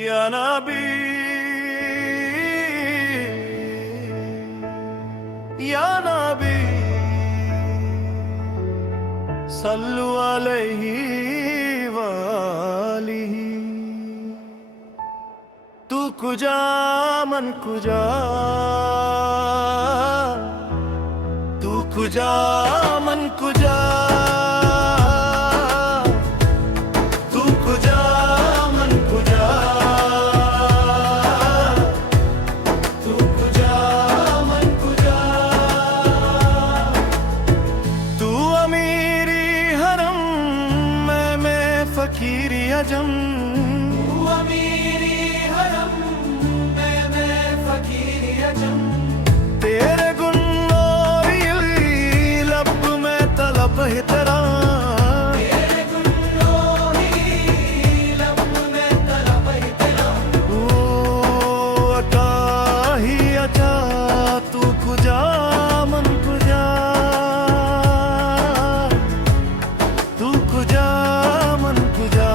या नबी या नबी सल्लु अलैहि वालिही। तू कुजा मन कुजा, तू कुजा मन कुजा, तू कुजा मन कुजा, तू कुजा मन कुजा। तू अमीरी हरम मैं फकीरी अजम, तू अमीरी हरम मैं फकीरी अजम। तेरे तेरा तेरे गुल्लो ही लब में तलब ही तेरा। ओ अता ही अता तू कुजा मन कुजा, तू कुजा मन कुजा,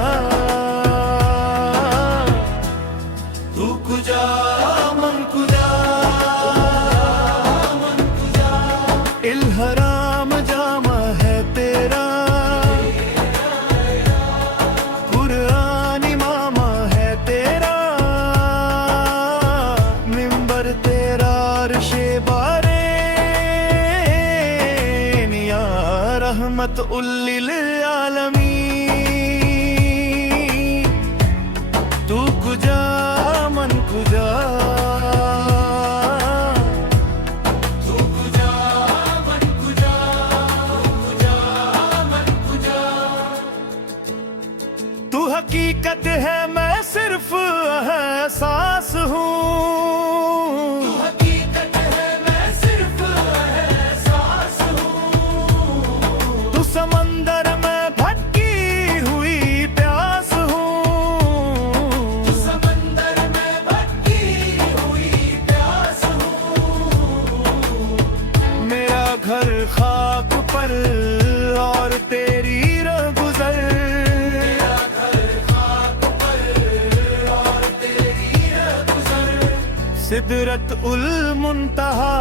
तू कुजा मन कुजा, मन कुजा। इल्हराम जामा है तेरा, कुरानी मामा है तेरा, मिंबर तेरा अर्शे बारे या रहमत उल्लिल आलमी। तू कुजा मन कुजा, हकीकत है मैं सिर्फ एहसास हूँ। तू हकीकत है मैं सिर्फ एहसास हूँ। तू समंदर में भटकी हुई प्यास हूँ। तू समंदर में भटकी हुई प्यास हूँ। मेरा घर खाक पर और तेरी राह गुजर, सिदरत उल मुंतहा।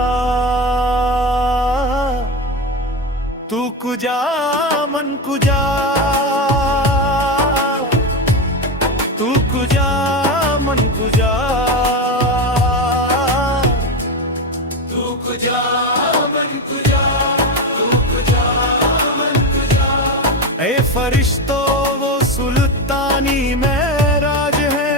तू कुजा मन कुजा, तू कुजा मन कुजा, तू कुजा मन कुजा, तू कुजा मन कुजा। ए फरिश्तो वो सुल्तानी में राज है,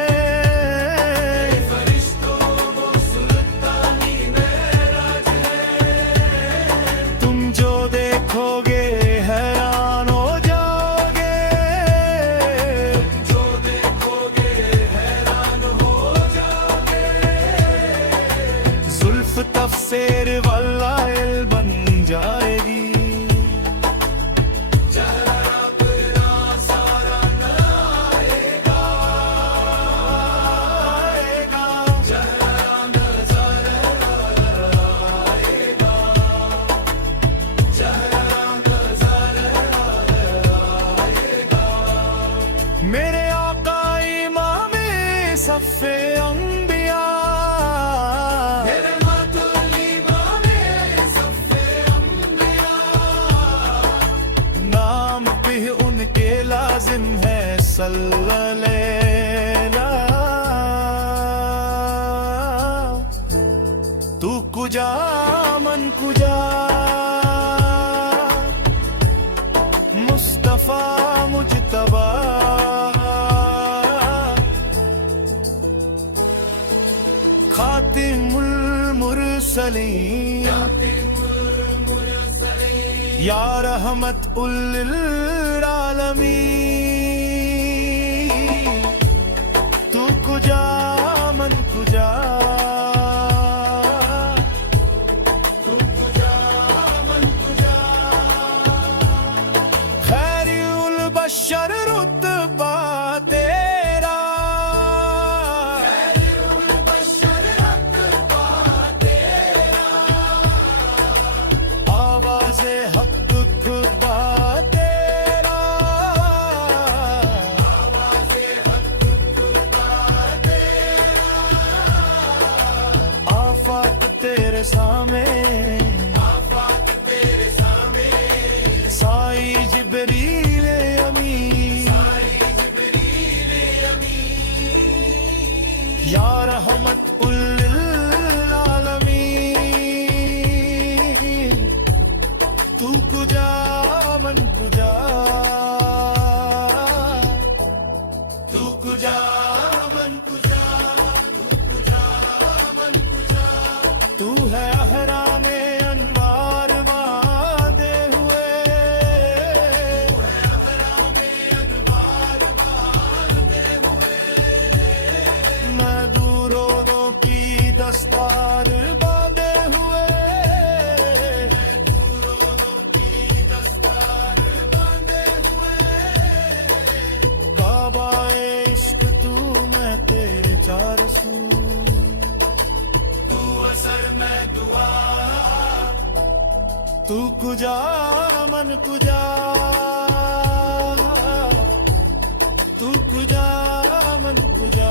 देखोगे हैरान हो जाओगे, जो देखोगे हैरान हो जाओगे। जुल्फ तफसीर वल्लाइल बन जाएगी, चेहरा तेरा सारा नज़र आएगा, चेहरा नज़र आएगा। मेरे आका इमामे सफ़े अंबिया, मेरे मातुल इमामे सफ़े अंबिया। नाम भी उनके लाजिम है सल्लल्लाहु। तू कुजा मन कुजा, मुस्तफा मुजतबा। खातिमुल मुरसलीन या रहमत उल आलमीन। तू कुजा मन कुजा, तू कुजा मन कुजा। खैरुल बशर रुतबा तेरा, खैरुल बशर रुतबा तेरा। आवाज़े हक खुदा तेरा, आवाज़े हक खुदा तू कुजा मन कुजा, तू कुजा मन कुजा, तू कुजा मन कुजा। तू है अहरा में अनवार बांधे हुए, मैं दूरों की दस्तार बांधे हुए, काबा इश्क तू मैं तेरे चार सू, तू असर मैं दुआ, तू कुजा मन कुजा, तू कुजा मन कुजा।